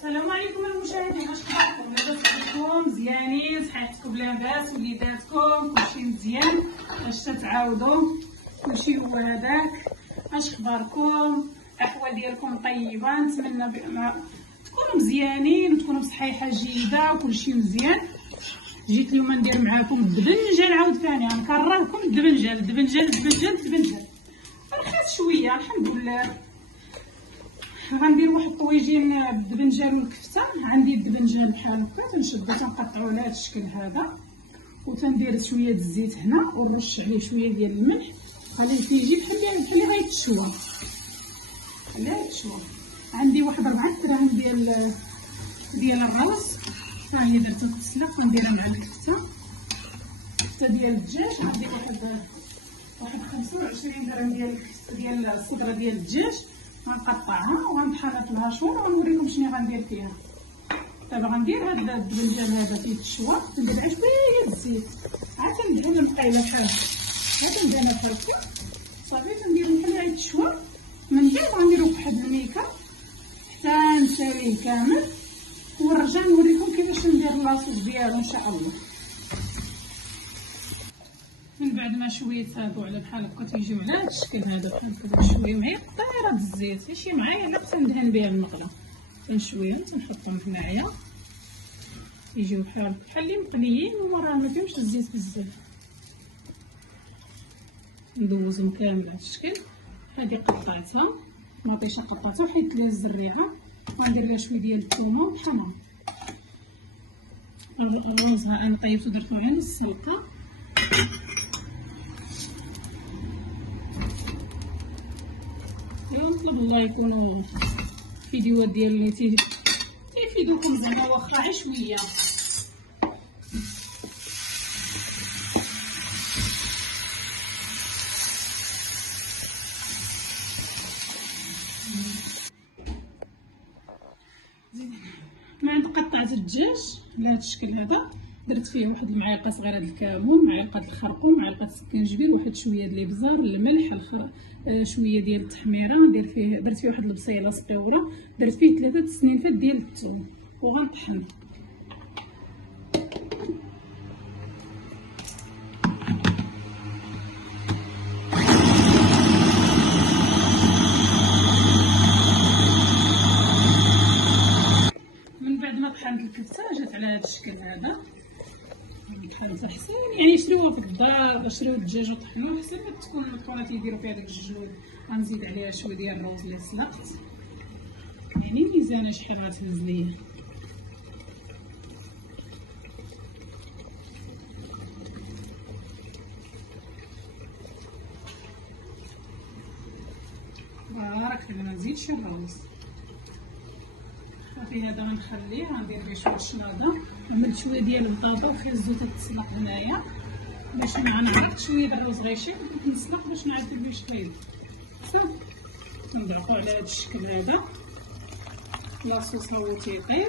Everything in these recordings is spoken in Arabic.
السلام عليكم المشاهدين، اش اخباركم؟ لاباس عليكم؟ مزيانين؟ صحيحتكم لاباس؟ وليداتكم كلشي مزيان؟ اش تتعاودوا؟ كلشي هو هذاك. اش اخباركم؟ الاحوال ديالكم طيبه؟ نتمنى تكونوا مزيانين وتكونوا بصحيحه جيده وكلشي مزيان. جيت اليوم ندير معاكم الدبنجال عاود ثاني، غنكرركم الدبنجال رخيص شويه الحمد لله. غندير واحد الطويجين بالدبنجال والكفته. عندي الدبنجال بحال هكا تنشدو تنقطعو على هذا الشكل هذا، وتندير شويه الزيت هنا ونرش عليه شويه ديال الملح، خليه كيجي بحال اللي غيتشوى. عندي واحد 4 دراهم ديال الراس، ها هي درتها تسلق غنديرها مع الكفته ديال الدجاج. عندي واحد 25 درهم ديال الصدره ديال الدجاج، غنقطعها وغنحرك لها شويه وغنوريكم شنو غندير فيها. دابا غندير هاد الدبنجال هذا فيه التشوى، ندير عليه شويه الزيت، عاد تندهن مقيله بحال هكا، تندهنها بحال هكا صافي. تندير نخليها يتشوى، من بعد غنديرو بواحد الميكه حتى نساليه كامل ونرجع نوريكم كيفاش ندير لاصوص ديالو ان شاء الله. من بعد ما شويه هادو على بحال هكا تيجيو على هاد الشكل هذا بحال هكا، شويه معايا طايره بالزيت ماشي معايا، لا تندهن بها المقله، تنشويهم تنحطهم هنايا يجيو بحال اللي مقليين وراه ما فيهمش الزيت بزاف. ندوزهم كامل على الشكل. هذه قطعتها مطيشه، قطعتها وحيدت ليها الزريعه، وندير لها شويه ديال الثومه والحمر. الرز ها انا طيبته درتو على السلطه. نطلب الله يكونوا فيديوهات ديالي تيفيدوكم زعما واخا غير شويه. ما عند قطعت الدجاج على هذا الشكل هذا، درت فيه واحد المعلقه صغيره د الكمون، معلقه الخرقوم، معلقه السكنجبير، واحد شويه د الابزار، الملح، شويه ديال التحميره، درت فيه واحد البصيله صغيره، درت فيه 3 سنينفات ديال الثوم وغنطحن. من بعد ما طحنت الكفته جات على هذا الشكل هذا بحال احسن، يعني شروها في الدار، شريو الدجاج وطحنوه احسن ما تكون المطحونه تيديروا فيها داك الججود. غنزيد عليها شويه ديال الروز اللي سلقت، يعني ميزانه شحال غتهز ليا. بارك الله. ما نزيدش الروز صافي. هذا غنخليه، غندير به شويه الشناضه، عملت شويه ديال البطاطا وخيزو تتسلق هنايا باش نعرف شويه د الروز غيشي نسلق باش نعرف به شويه صافي. نضغطو على هذا الشكل هذا. لاصوص هو تيطيب.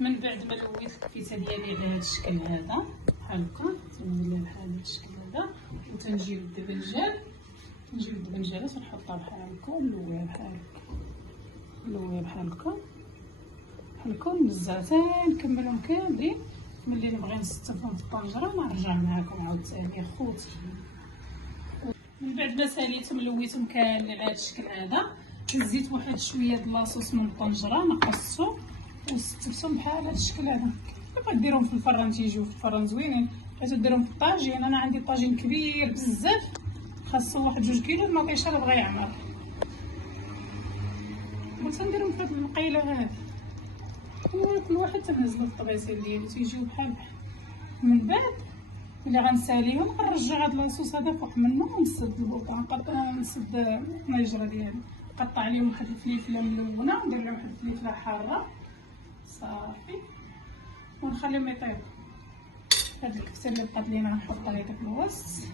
من بعد ما لويت الكفته ديالي على هذا الشكل هذا بحال هكا، تنوليها بحال هذا الشكل هذا، وتنجيب الدبنجال، نجيب الدبنجالات ونحطها بحال هكا ونلويها بحال هكا ونزعها نكملهم كاملين. ملي نبغي نستفهم في الطنجره نرجع معاكم عاود ثاني خوت. من بعد ما ساليتهم لويتهم كاملين على هذا الشكل هذا، هزيت واحد شويه د لاصوص من الطنجره نقصو وستفتهم بحال هذا الشكل هذا. تبغي ديرهم في الفران تيجيو في الفران زوينين، بغيتو ديرهم في الطاجين. انا عندي طاجين كبير بزاف خاصو واحد 2 كيلو المطيشه اللي بغا يعمر، بغيت نديرهم في هاد المقيله هادي، وكل واحد تنهزلو في الطبيسيل ديالو تيجيو بحال. من بعد ملي غنساليهم غنرجع هاد لاصوص هذا فوق منه ونسد البوطه، نسد النيجره ديالو، نقطع عليهم واحد الفليفله ملونه، ندير لهم واحد الفليفله حاره صافي ونخليهم يطيبوا. هاد الكفته اللي بقات لينا غنحطها هكا في الوسط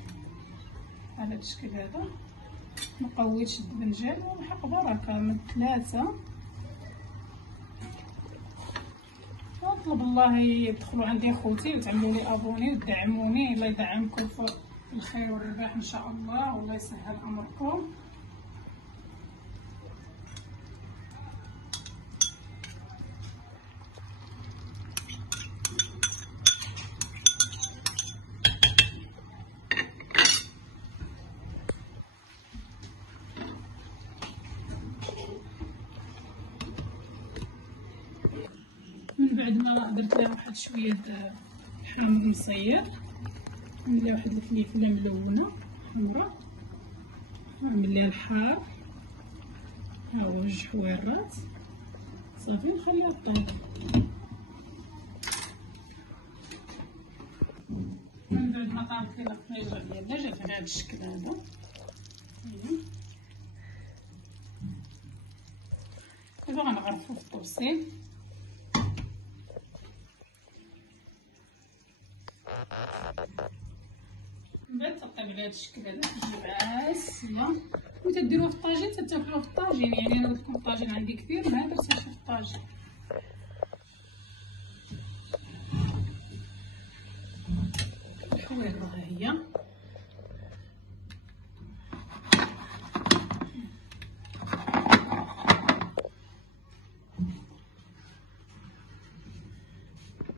على هاد الشكل هذا. مقويتش الدبنجال ونحق بركه من 3. نطلب الله يدخلوا عندي خوتي وتعملوا لي ابوني وتدعموني، الله يدعمكم في الخير والربح ان شاء الله، والله يسهل امركم. من بعد ما درت لها واحد شويه حامض مصير، نعمل لها واحد الفليفله ملونه حمراء، نعمل لها الحار، ها هو جوج حويرات صافي، نخليها طيب. من بعد ما طابت لينا الطيجه ديالنا جات على هذا الشكل هذا، دابا غنغرفو في الطبسيل. من بعد تطيب على هذا الشكل هذا تجيب عاسيه، وتديروها في الطاجين تتاكلوها في الطاجين. يعني انا قلت لكم الطاجين عندي كثير، ما درتهاش في الطاجين. الحويره ها هي